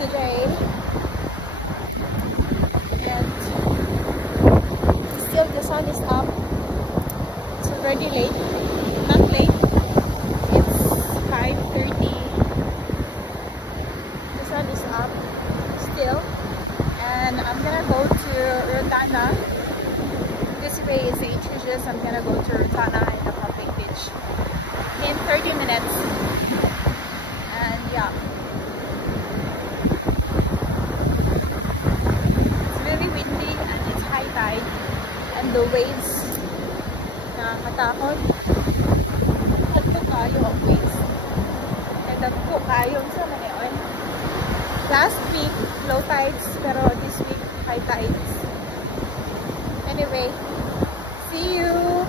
today, and still the sun is up. It's already late, not late, it's 5:30. The sun is up still, and I'm gonna go to Rotana. This way is St. I'm gonna go to Rotana in the public beach in 30 minutes. And yeah, it's very windy and it's high tide, and the waves nakakatakot. Hadto kayo ang waves. Nagdagko kayo sa Maneon. Last week low tides, pero this week high tides. Anyway, see you.